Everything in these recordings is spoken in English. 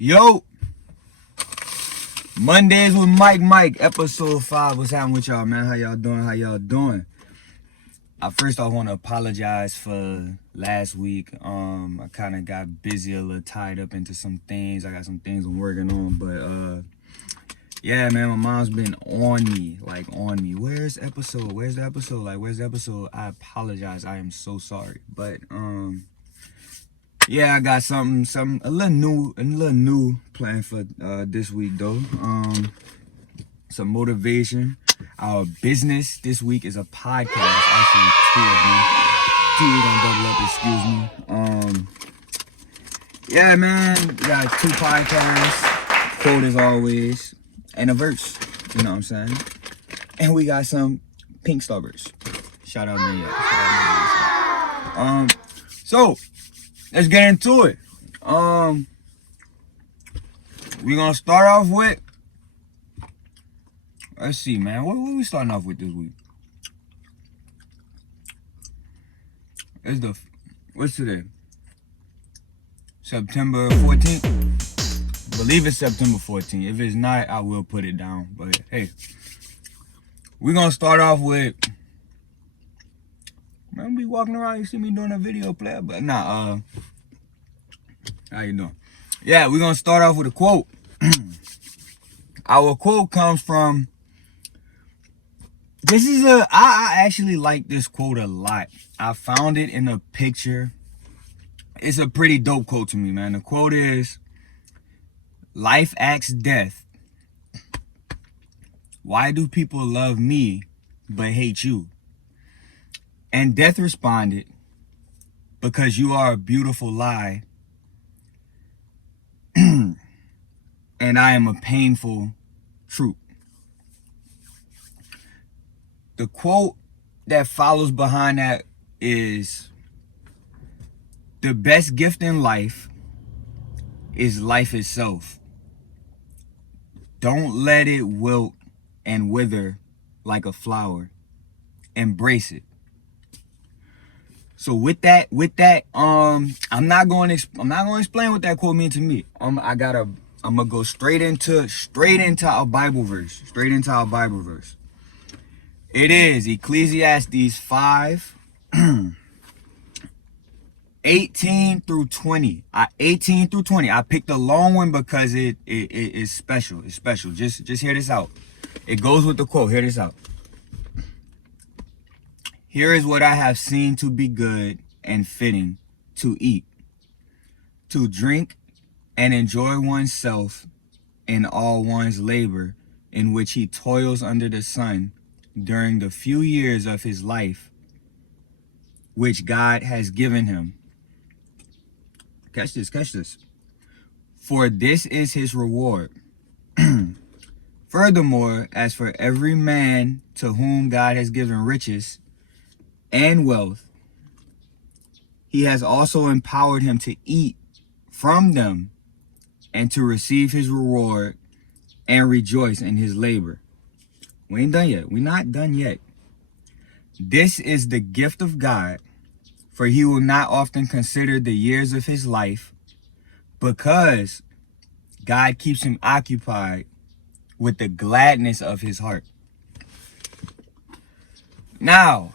Yo, Mondays with Mike, episode 5. What's happening with y'all, man? How y'all doing? First, I want to apologize for last week. I kind of got busy, a little tied up into some things. I got some things I'm working on, but yeah, man, my mom's been on me. Where's the episode? Where's the episode? I apologize. I am so sorry, but yeah, I got something a little new planned for this week though. Some motivation. Our business this week is a podcast. Actually, two of them. Two gonna double up. Excuse me. Yeah, man, we got 2 podcasts. Quote as always, and a verse. You know what I'm saying? And we got some pink starbursts. Shout out to you. So. Let's get into it. We're gonna start off with. Let's see, man. What we starting off with this week? What's today? September 14th. Believe it's September 14th. If it's not, I will put it down. But hey, we're gonna start off with. I'm be walking around, you see me doing a video player, but nah, how you doing? Yeah, we're gonna start off with a quote. Our quote comes from, I actually like this quote a lot. I found it in a picture. It's a pretty dope quote to me, man. The quote is, "Life asks death, why do people love me but hate you? And death responded, because you are a beautiful lie, and I am a painful truth." The quote that follows behind that is, "The best gift in life is life itself. Don't let it wilt and wither like a flower. Embrace it." So with that, I'm not going to explain what that quote means to me. I'm gonna go straight into our Bible verse. It is Ecclesiastes 5, 18 through 20. 18 through 20. I picked a long one because it is special. It's special. Just hear this out. It goes with the quote. Hear this out. "Here is what I have seen to be good and fitting: to eat, to drink, and enjoy oneself in all one's labor in which he toils under the sun during the few years of his life which God has given him." Catch this. "For this is his reward. Furthermore, as for every man to whom God has given riches and wealth, he has also empowered him to eat from them and to receive his reward and rejoice in his labor." We ain't done yet. We're not done yet. "This is the gift of God, for he will not often consider the years of his life, because God keeps him occupied with the gladness of his heart." Now.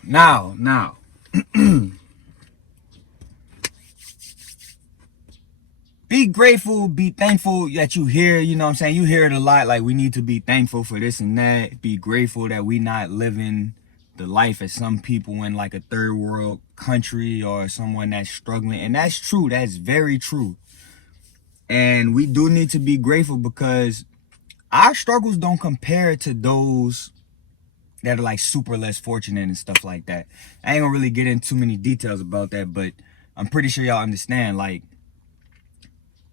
Be grateful, be thankful that you hear, you know what I'm saying? You hear it a lot, like we need to be thankful for this and that. Be grateful that we not living the life as some people in like a third world country or someone that's struggling. And that's true. That's very true. And we do need to be grateful because our struggles don't compare to those that are like super less fortunate and stuff like that. I ain't gonna really get into too many details about that, but I'm pretty sure y'all understand. Like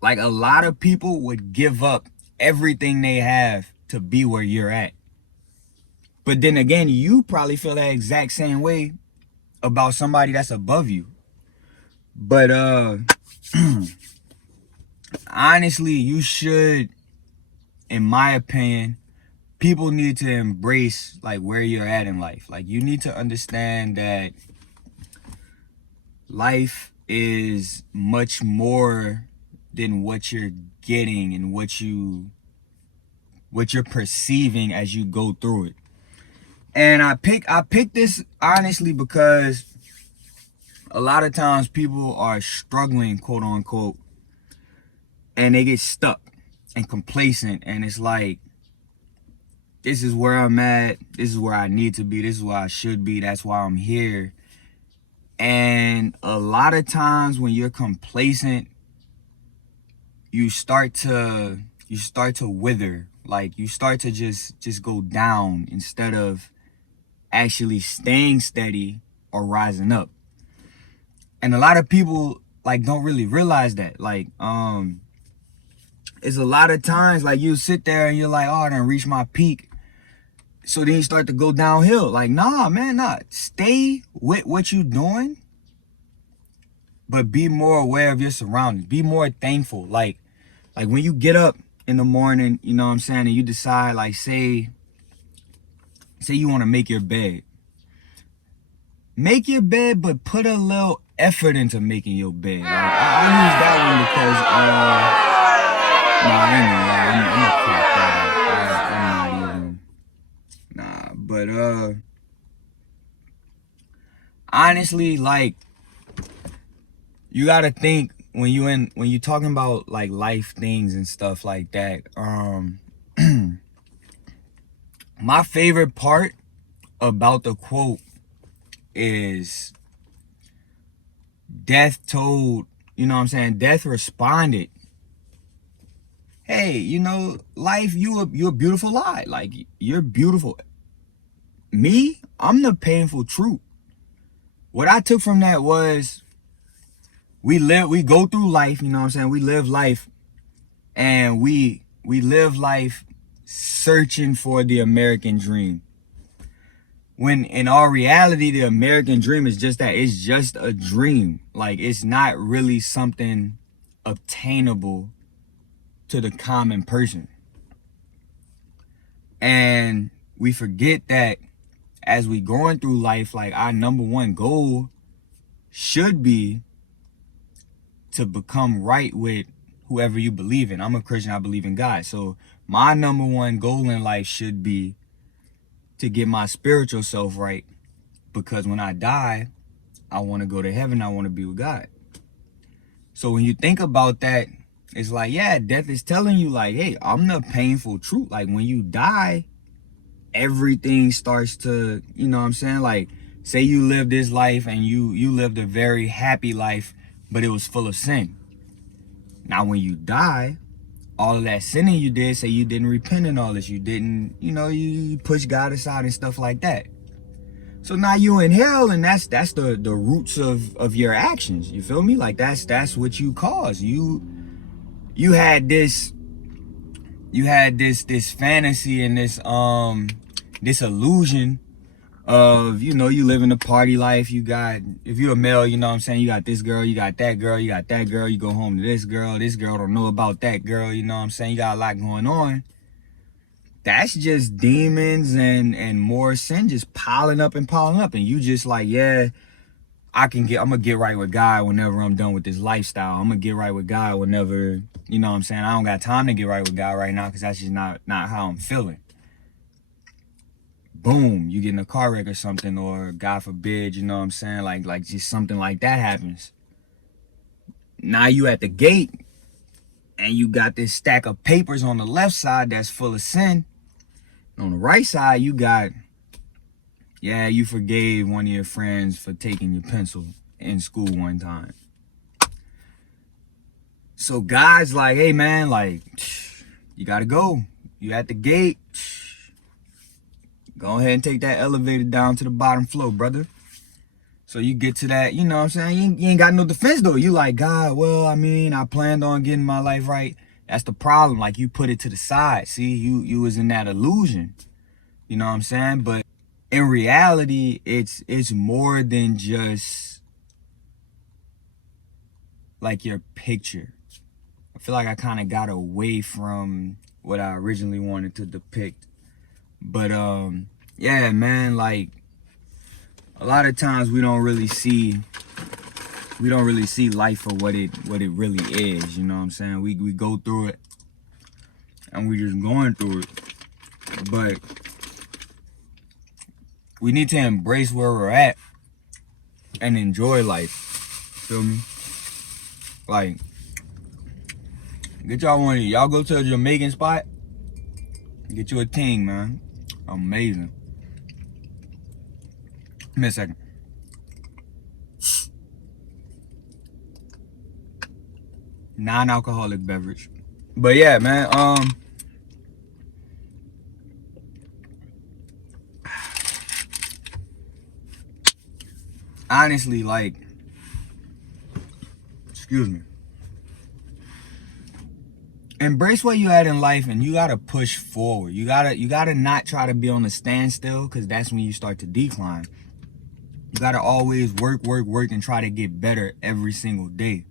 a lot of people would give up everything they have to be where you're at. But then again, you probably feel that exact same way about somebody that's above you. But honestly, you should, in my opinion, people need to embrace like where you're at in life. Like you need to understand that life is much more than what you're getting and what you're perceiving as you go through it. And I picked this honestly because a lot of times people are struggling, quote unquote, and they get stuck and complacent, and it's like, this is where I'm at, this is where I need to be, this is where I should be, that's why I'm here. And a lot of times when you're complacent, you start to wither. Like, you start to just go down instead of actually staying steady or rising up. And a lot of people like don't really realize that. Like, it's a lot of times like you sit there and you're like, oh, I done reached my peak. So then you start to go downhill. Like, nah, man, nah. Stay with what you're doing, but be more aware of your surroundings. Be more thankful. Like when you get up in the morning, you know what I'm saying, and you decide, like, say you want to make your bed. Make your bed, but put a little effort into making your bed. Like, I use that one because, I'm a crap that. But honestly, like, you gotta think when you talking about like life things and stuff like that. My favorite part about the quote is death told, you know what I'm saying, death responded, hey, you know, life, you're a beautiful lie. Like, you're beautiful. Me, I'm the painful truth. What I took from that was we go through life, you know what I'm saying, we live life, and we live life searching for the American dream. When in our reality, the American dream is just that. It's just a dream. Like, it's not really something obtainable to the common person. And we forget that as we going through life, like, our number one goal should be to become right with whoever you believe in. I'm a Christian, I believe in God. So my number one goal in life should be to get my spiritual self right, because when I die, I want to go to heaven. I want to be with God. So when you think about that, it's like, yeah, death is telling you, like, hey, I'm the painful truth. Like, when you die, everything starts to, you know what I'm saying? Like, say you live this life and you lived a very happy life, but it was full of sin. Now, when you die, all of that sinning you did, say you didn't repent and all this, you didn't, you know, you push God aside and stuff like that. So now you in hell, and that's the roots of your actions. You feel me? Like, that's what you caused. You had this fantasy and this illusion of, you know, you live in a party life. You got, if you're a male, you know what I'm saying, you got this girl, you got that girl, you got that girl, you go home to this girl don't know about that girl, you know what I'm saying, you got a lot going on. That's just demons and more sin just piling up, and you just like, yeah, I'm gonna get right with God whenever I'm done with this lifestyle. I'm gonna get right with God whenever, you know what I'm saying, I don't got time to get right with God right now, because that's just not how I'm feeling. Boom, you get in a car wreck or something, or God forbid, you know what I'm saying, like just something like that happens. Now you at the gate, and you got this stack of papers on the left side that's full of sin. On the right side, you got, yeah, you forgave one of your friends for taking your pencil in school one time. So God's like, hey man, like, you gotta go. You at the gate. Go ahead and take that elevator down to the bottom floor, brother. So you get to that, you know what I'm saying? You ain't got no defense though. You like, God, well, I mean, I planned on getting my life right. That's the problem. Like, you put it to the side. See, you was in that illusion. You know what I'm saying? But in reality, it's more than just like your picture. I feel like I kind of got away from what I originally wanted to depict. But yeah, man, like, a lot of times we don't really see we don't really see life for what it really is. You know what I'm saying? We go through it, and we just going through it. But we need to embrace where we're at and enjoy life. Feel me? Like, get y'all y'all go to a Jamaican spot, get you a ting, man. Amazing. Give me a second. Non-alcoholic beverage. But yeah, man, honestly, like, excuse me, embrace where you at in life, and you gotta push forward. You gotta not try to be on a standstill, because that's when you start to decline. You gotta always work, and try to get better every single day.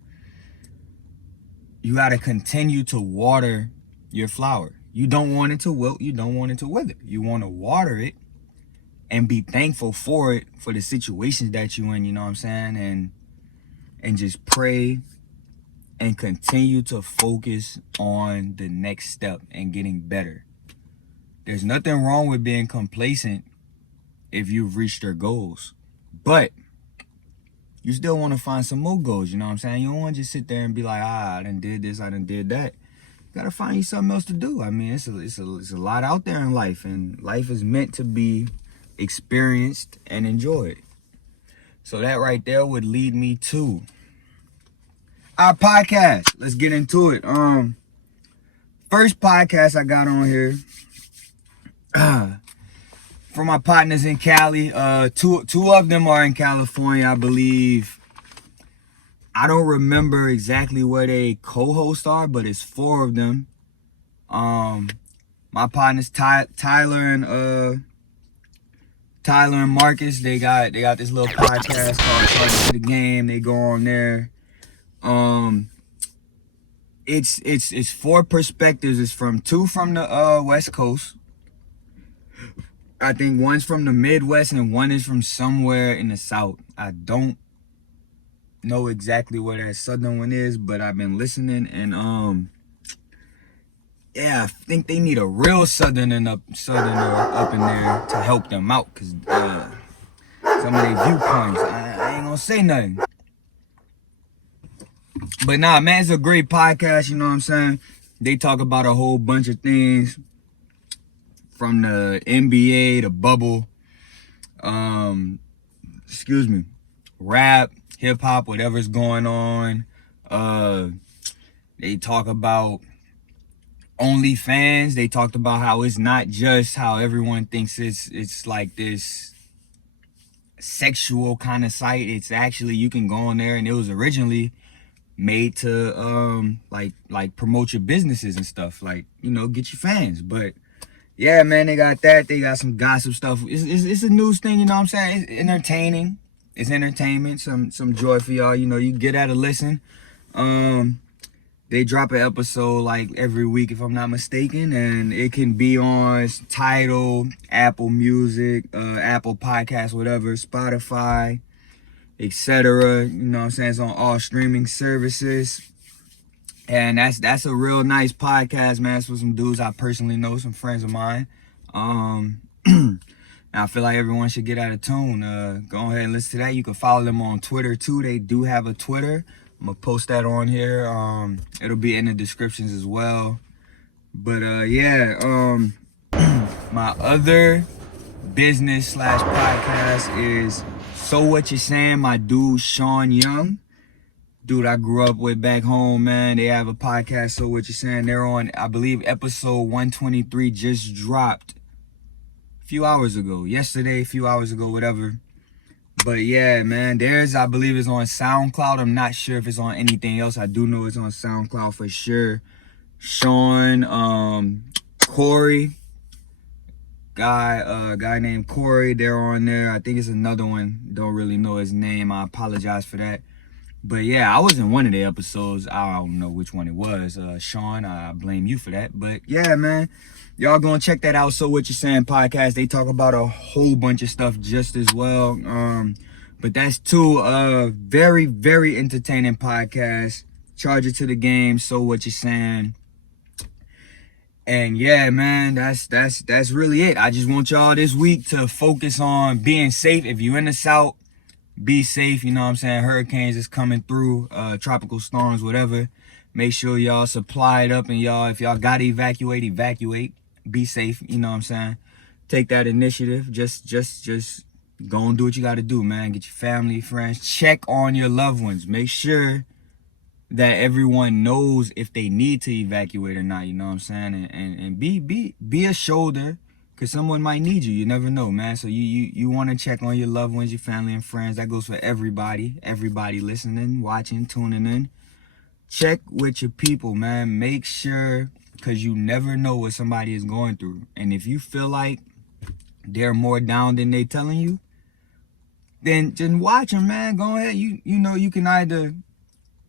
You gotta continue to water your flower. You don't want it to wilt, you don't want it to wither. You want to water it and be thankful for it, for the situations that you in, you know what I'm saying? And just pray and continue to focus on the next step and getting better. There's nothing wrong with being complacent if you've reached your goals, but you still want to find some more goals, you know what I'm saying? You don't want to just sit there and be like, I done did this, I done did that. You got to find you something else to do. I mean, it's a lot out there in life, and life is meant to be experienced and enjoyed. So that right there would lead me to our podcast. Let's get into it. First podcast I got on here from my partners in Cali. Two of them are in California, I believe. I don't remember exactly where they co-hosts are, but it's 4 of them. My partners Tyler and Marcus, they got this little podcast called Starting to the Game. They go on there. It's 4 perspectives. It's from 2 from the West Coast. I think one's from the Midwest and one is from somewhere in the South. I don't know exactly where that southern one is, but I've been listening, and yeah, I think they need a real southerner up in there to help them out, because some of their viewpoints, I ain't gonna say nothing. But nah, man, it's a great podcast, you know what I'm saying? They talk about a whole bunch of things, from the NBA, the bubble, rap, hip hop, whatever's going on. They talk about OnlyFans. They talked about how it's not just how everyone thinks it's like this sexual kind of site. It's actually, you can go on there, and it was originally made to like promote your businesses and stuff, like, you know, get your fans. But yeah, man, they got that. They got some gossip stuff. It's a news thing, you know what I'm saying? It's entertaining. It's entertainment. Some joy for y'all. You know, you get at a listen. They drop an episode like every week, if I'm not mistaken, and it can be on Tidal, Apple Music, Apple Podcasts, whatever, Spotify, etc. You know what I'm saying? It's on all streaming services. And that's a real nice podcast, man. It's with some dudes I personally know, some friends of mine. I feel like everyone should get out of tune. Go ahead and listen to that. You can follow them on Twitter too. They do have a Twitter. I'm gonna post that on here. It'll be in the descriptions as well. But my other business / podcast is So What You Saying. My dude Sean Young, dude I grew up with back home, man. They have a podcast, So What You Saying. They're on, I believe, episode 123 just dropped a few hours ago. Yesterday, a few hours ago, whatever. But yeah, man, theirs, I believe, is on SoundCloud. I'm not sure if it's on anything else. I do know it's on SoundCloud for sure. Sean, Corey, guy named Corey, they're on there. I think it's another one. Don't really know his name. I apologize for that. But yeah, I was in one of the episodes. I don't know which one it was. Sean, I blame you for that. But yeah, man, y'all gonna check that out. So What You Saying podcast. They talk about a whole bunch of stuff just as well. But that's two very, very entertaining podcasts. Charge It to the Game, So What You Saying. And yeah, man, that's really it. I just want y'all this week to focus on being safe. If you're in the South, be safe. You know what I'm saying? Hurricanes is coming through, tropical storms, whatever. Make sure y'all supplied up, and y'all, if y'all gotta evacuate, evacuate. Be safe. You know what I'm saying? Take that initiative. Just go and do what you gotta do, man. Get your family, friends. Check on your loved ones. Make sure that everyone knows if they need to evacuate or not, you know what I'm saying? And be a shoulder, because someone might need you. You never know, man. So you want to check on your loved ones, your family and friends. That goes for everybody listening, watching, tuning in. Check with your people, man. Make sure, because you never know what somebody is going through. And if you feel like they're more down than they telling you, then just watch them, man. Go ahead. You know, you can either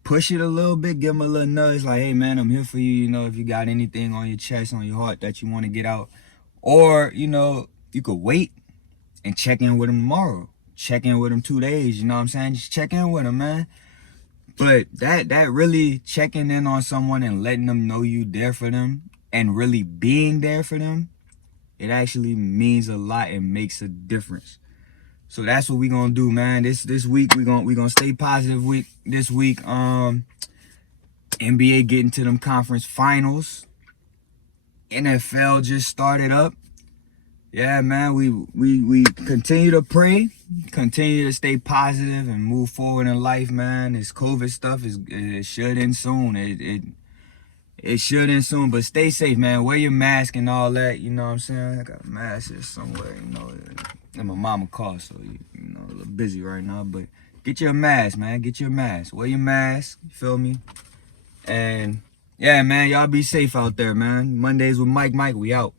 push it a little bit, give them a little nudge, like, hey, man, I'm here for you. You know, if you got anything on your chest, on your heart that you want to get out. Or, you know, you could wait and check in with them tomorrow. Check in with them 2 days, you know what I'm saying? Just check in with them, man. But that really checking in on someone and letting them know you there for them and really being there for them, it actually means a lot and makes a difference. So that's what we gonna do, man. This week we gonna stay positive. This week, NBA getting to them conference finals. NFL just started up. Yeah, man. We continue to pray, continue to stay positive and move forward in life, man. This COVID stuff it should end soon. It should end soon, but stay safe, man. Wear your mask and all that. You know what I'm saying? I got a mask here somewhere, you know. In my mama car, so you know, a little busy right now. But get your mask, man. Get your mask. Wear your mask. You feel me? And yeah, man, y'all be safe out there, man. Mondays with Mike. We out.